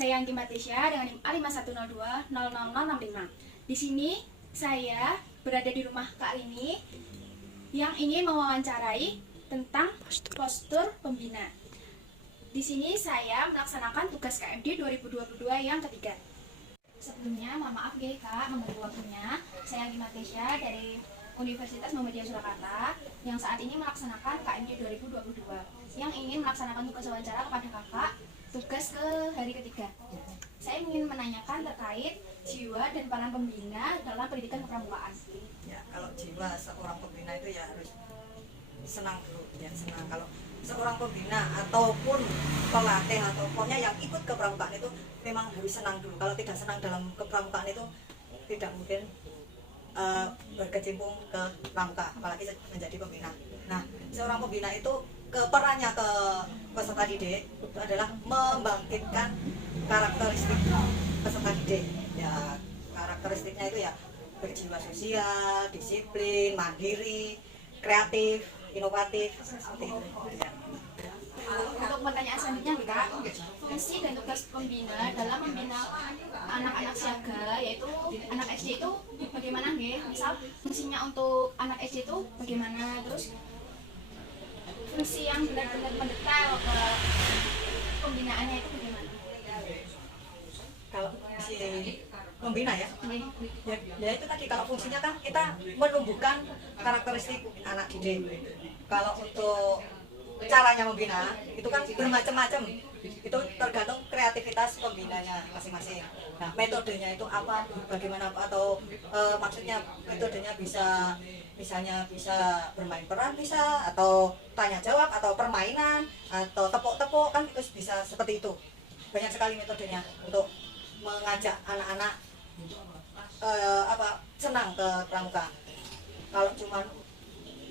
Saya Anggi Matisya dengan NIM A5102000065. Di sini saya berada di rumah Kak Rini yang ingin mewawancarai tentang postur pembina. Di sini saya melaksanakan tugas KMD 2022 yang ketiga. Sebelumnya, mohon maaf ya Kak, mengganggu waktunya. Saya Anggi Matisya dari Universitas Muhammadiyah Surakarta yang saat ini melaksanakan KMD 2022 yang ingin melaksanakan tugas wawancara kepada Kakak tugas ke hari ketiga. Saya ingin menanyakan terkait jiwa dan peran pembina dalam pendidikan kepramukaan. Ya, kalau jiwa seorang pembina itu ya harus senang dulu, ya senang. Kalau seorang pembina ataupun pelatih atau pokoknya yang ikut kepramukaan itu memang harus senang dulu. Kalau tidak senang dalam kepramukaan itu tidak mungkin berkecimpung ke pramuka, apalagi menjadi pembina. Nah, seorang pembina itu perannya ke peserta didik itu adalah membangkitkan karakteristik peserta didik. Ya, karakteristiknya itu ya berjiwa sosial, disiplin, mandiri, kreatif, inovatif, seperti itu. Ya. Untuk pertanyaan selanjutnya Kak, fungsi dan tugas pembina dalam membina anak-anak siaga, yaitu anak SD itu bagaimana nggih? Misal fungsinya untuk anak SD itu bagaimana, terus fungsi yang benar-benar mendetail ke pembinaannya itu bagaimana? Kalau si pembina ya, ya itu tadi kalau fungsinya kan kita menumbuhkan karakteristik anak didik. Kalau untuk caranya membina itu kan bermacam-macam, itu tergantung kreativitas pembinanya masing-masing. Nah, metodenya itu apa, bagaimana, atau maksudnya metodenya bisa misalnya bisa bermain peran, bisa, atau tanya jawab, atau permainan, atau tepuk-tepuk, kan itu bisa seperti itu. Banyak sekali metodenya untuk mengajak anak-anak senang ke pramuka. Kalau cuma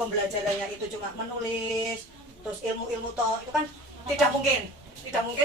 pembelajarannya itu cuma menulis terus ilmu-ilmu toh, itu kan tidak mungkin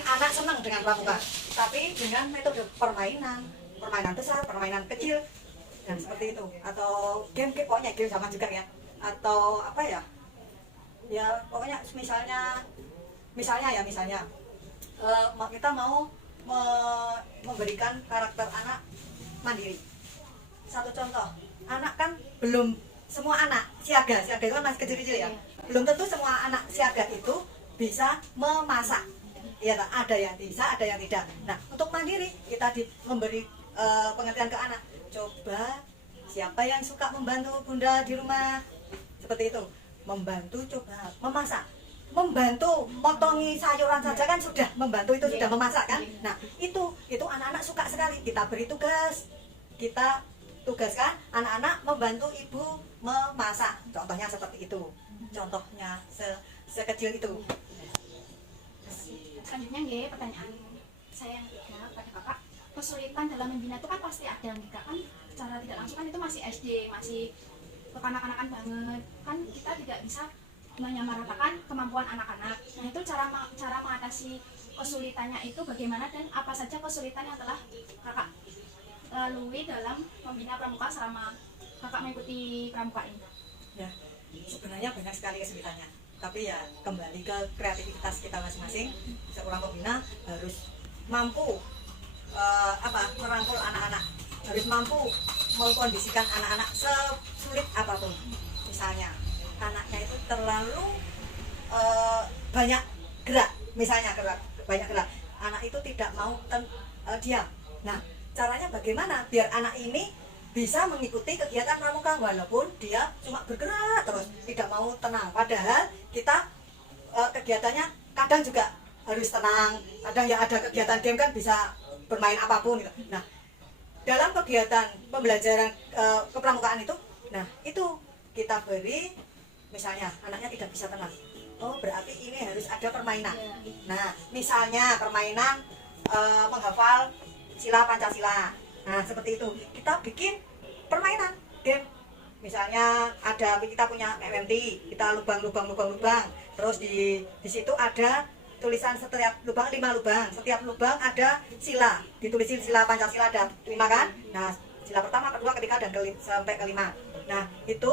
anak senang dengan pramuka. Tapi dengan metode permainan besar, permainan kecil, dan seperti itu, atau game pokoknya game sama juga ya, atau apa ya, ya pokoknya misalnya kita mau memberikan karakter anak mandiri. Satu contoh, anak kan belum semua anak siaga itu kan masih kecil-kecil ya, belum tentu semua anak siaga itu bisa memasak. Ya, ada yang bisa, ada yang tidak. Nah, untuk mandiri kita memberi pengertian ke anak. Coba siapa yang suka membantu bunda di rumah? Seperti itu. Membantu, coba memasak. Membantu motongi sayuran saja kan sudah membantu, itu sudah memasak kan? Nah, itu anak-anak suka sekali. Kita beri tugas. Kita tugaskan anak-anak membantu ibu memasak. Contohnya seperti itu. Contohnya sekecil itu. Selanjutnya nggih, pertanyaan saya yang ketiga pada Kakak, kesulitan dalam membina itu kan pasti ada nih Kak, kan secara tidak langsung kan itu masih SD, masih kekanak-kanakan banget, kan kita tidak bisa menyamaratakan kemampuan anak-anak. Nah, itu cara mengatasi kesulitannya itu bagaimana, dan apa saja kesulitan yang telah Kakak lalui dalam membina pramuka selama Kakak mengikuti pramuka ini? Ya, sebenarnya banyak sekali kesulitannya, tapi ya kembali ke kreativitas kita masing-masing. Seorang pembina harus mampu merangkul anak-anak, harus mampu mengkondisikan anak-anak sesulit apapun. Misalnya anaknya itu terlalu banyak gerak, banyak gerak, anak itu tidak mau diam. Nah, caranya bagaimana biar anak ini bisa mengikuti kegiatan pramuka walaupun dia cuma bergerak terus, tidak mau tenang. Padahal kita kegiatannya kadang juga harus tenang, kadang ya ada kegiatan game kan bisa bermain apapun gitu. Nah, dalam kegiatan pembelajaran kepramukaan itu, nah itu kita beri, misalnya anaknya tidak bisa tenang, oh berarti ini harus ada permainan. Nah, misalnya permainan menghafal sila Pancasila. Nah, seperti itu. Kita bikin permainan game. Misalnya kita punya MMT, kita lubang. Terus di situ ada tulisan setiap lubang 5 lubang. Setiap lubang ada sila. Ditulisin sila Pancasila ada 5 kan? Nah, sila pertama, kedua, ketiga, dan sampai kelima. Nah, itu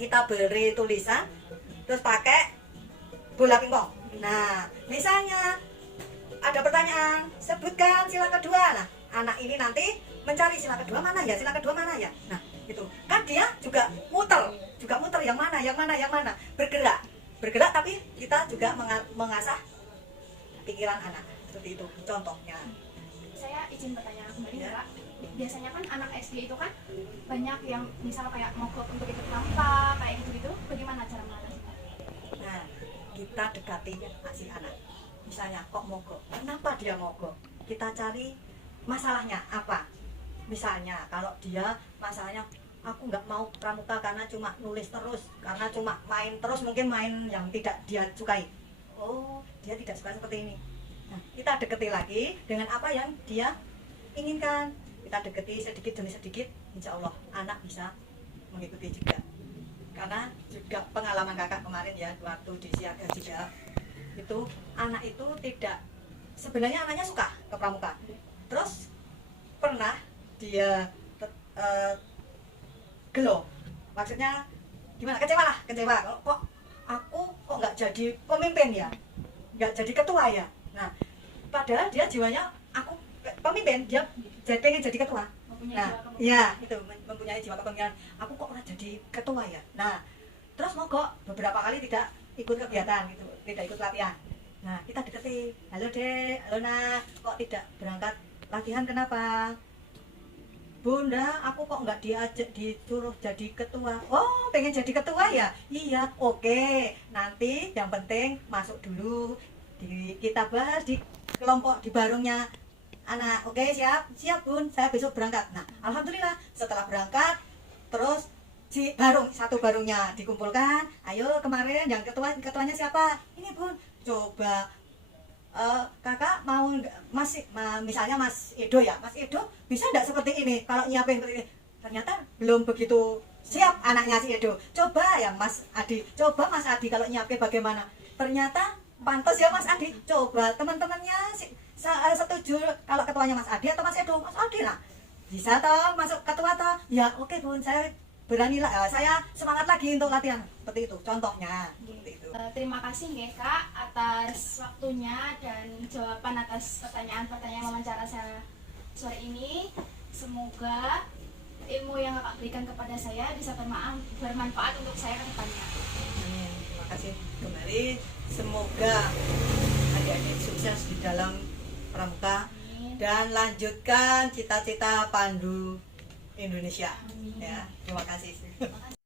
kita beri tulisan terus pakai bola pingpong. Nah, misalnya ada pertanyaan, sebutkan sila kedua. Nah, anak ini nanti mencari sila kedua mana ya, sila kedua mana ya. Nah, itu kan dia juga muter yang mana, bergerak tapi kita juga mengasah pikiran anak. Seperti itu contohnya. Saya izin bertanya kembali Ya. Kak. Biasanya kan anak SD itu kan banyak yang misal kayak mogok untuk ikut pramuka kayak gitu-gitu. Bagaimana cara mengatasinya? Nah, kita dekati si anak. Misalnya kok mogok, kenapa dia mogok? Kita cari masalahnya apa. Misalnya kalau dia masalahnya aku nggak mau pramuka karena cuma nulis terus, karena cuma main terus, mungkin main yang tidak dia sukai. Oh, dia tidak suka seperti ini. Nah, kita deketi lagi dengan apa yang dia inginkan. Kita deketi sedikit demi sedikit, insya Allah anak bisa mengikuti juga. Karena juga pengalaman kakak kemarin ya, waktu di Siaga juga, itu anak itu tidak, sebenarnya anaknya suka ke pramuka. Terus pernah dia gelo, maksudnya gimana, kecewa kok aku kok nggak jadi pemimpin ya, nggak jadi ketua ya. Nah, padahal dia jiwanya aku pemimpin, dia pengen jadi ketua. Nah, ya itu mempunyai jiwa kepemimpinan. Aku kok pernah jadi ketua ya. Nah, terus mogok beberapa kali tidak ikut kegiatan gitu, tidak ikut latihan. Nah, kita deketi, halo dek, halo nak, kok tidak berangkat latihan kenapa? Bunda, aku kok nggak diajak, disuruh jadi ketua. Oh, pengen jadi ketua ya? Iya, oke. Nanti yang penting masuk dulu. Kita bahas di kelompok di barungnya anak. Oke, siap bun, saya besok berangkat. Nah, alhamdulillah setelah berangkat, terus si satu barungnya dikumpulkan. Ayo kemarin yang ketuanya siapa? Ini bun, coba kakak mau misalnya Mas Edo ya, Mas Edo bisa enggak seperti ini kalau nyiapin seperti ini. Ternyata belum begitu siap anaknya si Edo. Coba ya Mas Adi, kalau nyiapin bagaimana. Ternyata pantas ya Mas Adi. Coba teman-temannya setuju kalau ketuanya Mas Adi atau Mas Edo. Mas Adi lah, bisa toh masuk ketua toh. Ya oke bun, saya beranilah, saya semangat lagi untuk latihan. Seperti itu contohnya. Seperti itu. Terima kasih nggih Kak atas waktunya dan jawaban atas pertanyaan-pertanyaan wawancara saya sore ini. Semoga ilmu yang Kakak berikan kepada saya bisa bermanfaat untuk saya ke depannya. Amin. Terima kasih kembali. Semoga adik-adik sukses di dalam pramuka. Amin. Dan lanjutkan cita-cita Pandu Indonesia. Amin. Ya, terima kasih. Terima kasih.